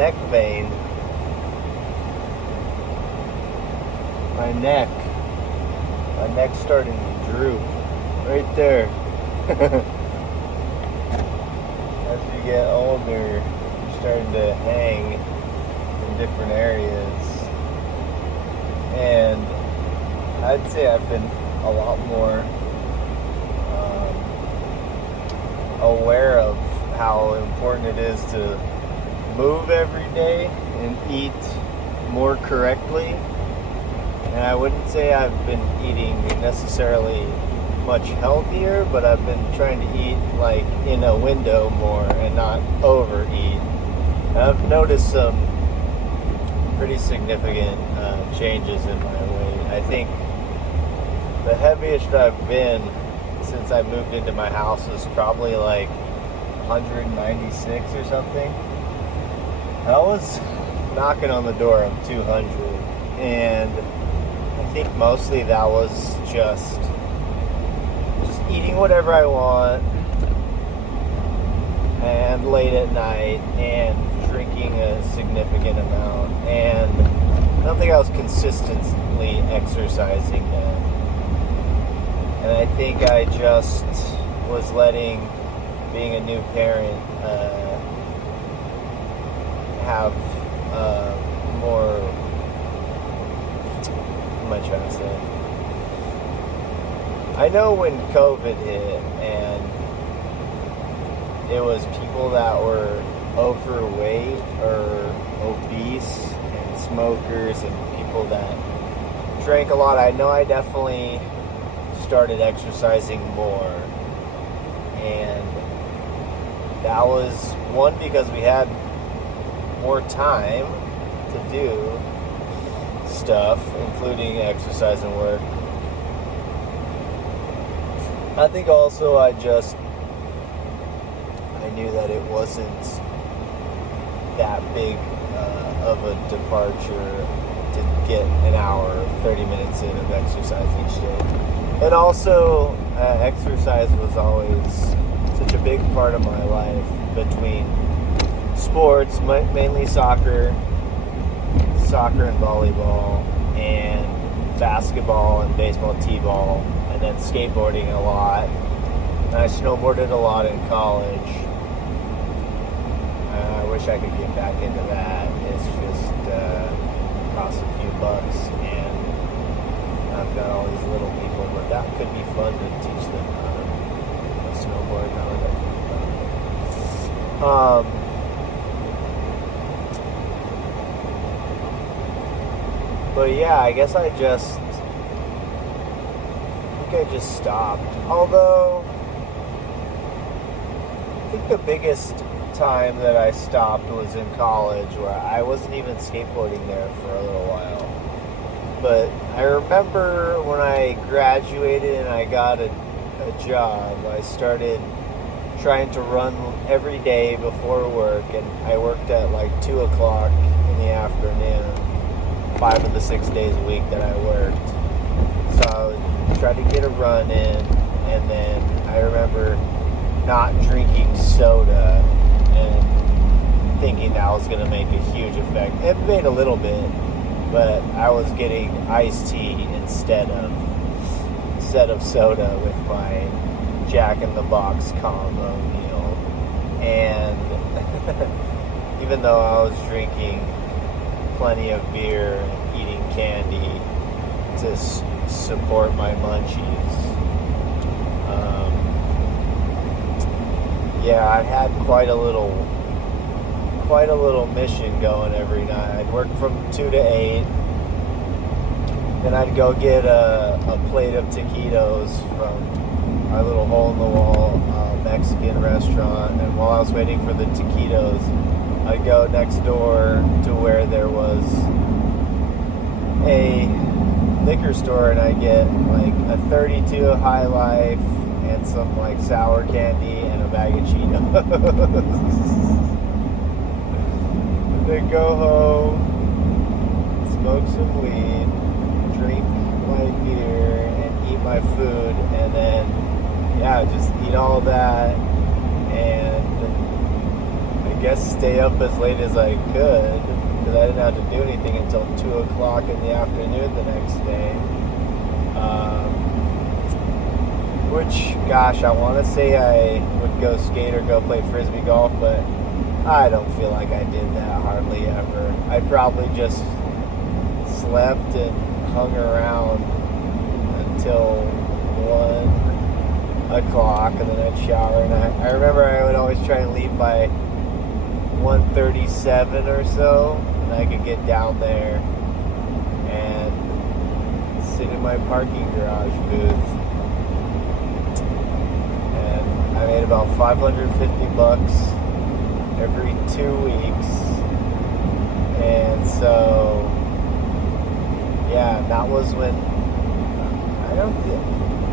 neck vein. My neck's starting to droop. Right there. As you get older, you're starting to hang in different areas. And I'd say I've been a lot more aware of how important it is to move every day and eat more correctly. And I wouldn't say I've been eating necessarily much healthier, but I've been trying to eat like in a window more and not overeat. And I've noticed some pretty significant changes in my weight. I think the heaviest I've been since I moved into my house was probably like 196 or something. I was knocking on the door of 200, and I think mostly that was just eating whatever I want and late at night and drinking a significant amount, and I don't think I was consistently exercising then. And I think I just was letting being a new parent have more, what am I trying to say? I know when COVID hit and it was people that were overweight or obese and smokers and people that drank a lot, I know I definitely started exercising more. And that was one, because we had more time to do stuff, including exercise and work. I think also I knew that it wasn't that big of a departure to get an hour, 30 minutes in of exercise each day. And also, exercise was always such a big part of my life, between sports, mainly soccer and volleyball, and basketball and baseball, t-ball, and then skateboarding a lot. And I snowboarded a lot in college. I wish I could get back into that. It's just costs a few bucks, and I've got all these little people, but that could be fun to teach them how to snowboard. But yeah, I guess I just stopped. Although I think the biggest time that I stopped was in college, where I wasn't even skateboarding there for a little while. But I remember when I graduated and I got a job, I started trying to run every day before work, and I worked at like 2 o'clock in the afternoon, 5 of the 6 days a week that I worked. So I would try to get a run in, and then I remember not drinking soda and thinking that was going to make a huge effect. It made a little bit, but I was getting iced tea instead of soda with my Jack in the Box combo meal. And even though I was drinking plenty of beer and eating candy to support my munchies, yeah, I had quite a little mission going every night. I'd work from 2 to 8. Then I'd go get a plate of taquitos from our little hole-in-the-wall Mexican restaurant. And while I was waiting for the taquitos, I'd go next door to where there was a liquor store, and I'd get like a 32 High Life and some like sour candy and a bag of Cheetos. Then go home, smoke some weed, drink my beer, and eat my food, and then, yeah, just eat all that, and I guess stay up as late as I could, because I didn't have to do anything until 2 o'clock in the afternoon the next day. Which, gosh, I want to say I would go skate or go play frisbee golf, but I don't feel like I did that hardly ever. I probably just slept and hung around until 1 o'clock, and then I'd shower. And I remember I would always try and leave by 1:37 or so, and I could get down there and sit in my parking garage booth. And I made about $550 every 2 weeks. And so, yeah, that was when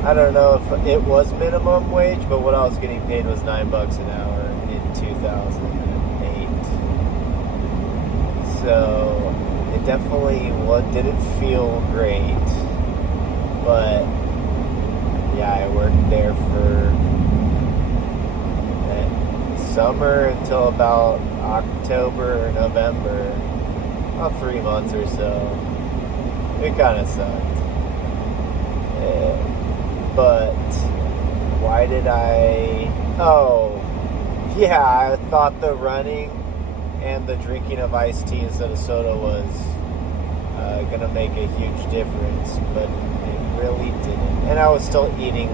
I don't know if it was minimum wage, but what I was getting paid was $9 an hour in 2008. So it definitely didn't feel great, but yeah, I worked there for summer until about October or November, about 3 months or so. It kind of sucked. But why did oh, yeah, I thought the running and the drinking of iced tea instead of soda was going to make a huge difference, but it really didn't. And I was still eating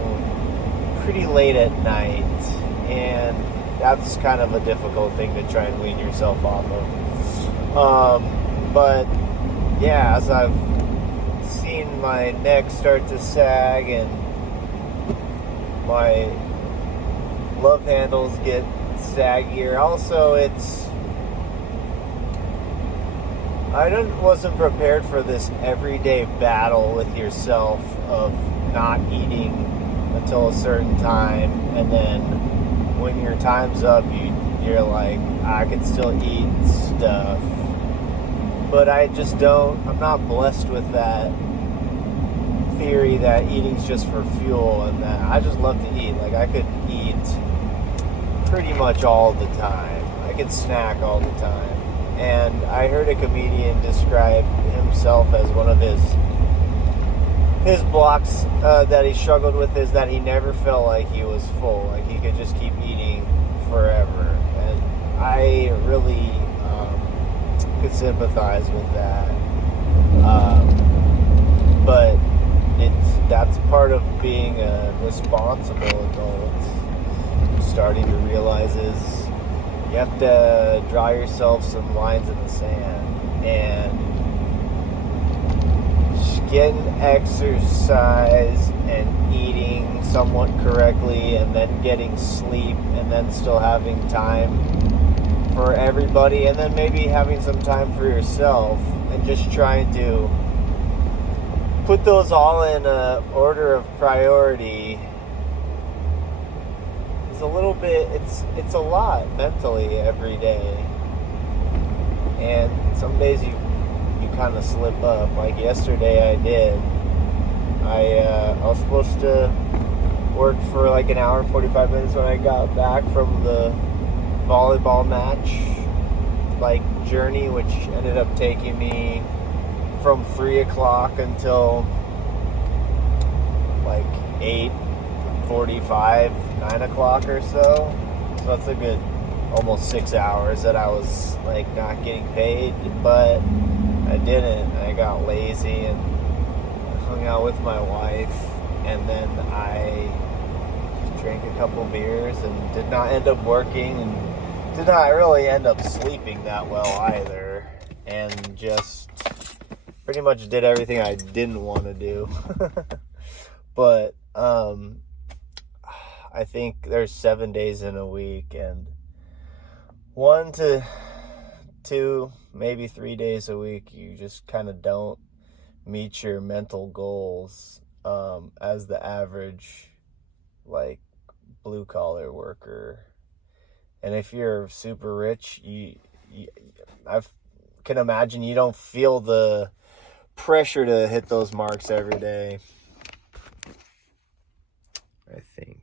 pretty late at night, and that's kind of a difficult thing to try and wean yourself off of. But yeah, as I've seen my neck start to sag and my love handles get saggier. Also, I wasn't prepared for this everyday battle with yourself of not eating until a certain time, and then when your time's up, you're like, I could still eat stuff. But I'm not blessed with that theory that eating's just for fuel, and that I just love to eat. Like, I could eat pretty much all the time. I could snack all the time. And I heard a comedian describe himself as one of his blocks that he struggled with is that he never felt like he was full. Like, he could just keep eating forever. And I really could sympathize with that. But that's part of being a responsible adult. Starting to realize is you have to draw yourself some lines in the sand, and just getting exercise and eating somewhat correctly, and then getting sleep, and then still having time for everybody, and then maybe having some time for yourself, and just trying to put those all in a order of priority is a little bit, it's a lot mentally every day. And some days you kind of slip up. Like yesterday I did. I was supposed to work for like an hour and 45 minutes when I got back from the volleyball match journey, which ended up taking me from 3 o'clock until 8:45, 9 o'clock or so. So that's a good almost 6 hours that I was not getting paid, but I didn't. I got lazy and hung out with my wife, and then I drank a couple beers and did not end up working, and did not really end up sleeping that well either, and just pretty much did everything I didn't want to do. But I think there's 7 days in a week, and 1 to 2, maybe 3 days a week you just kind of don't meet your mental goals as the average blue collar worker. And if you're super rich, I can imagine you don't feel the pressure to hit those marks every day, I think.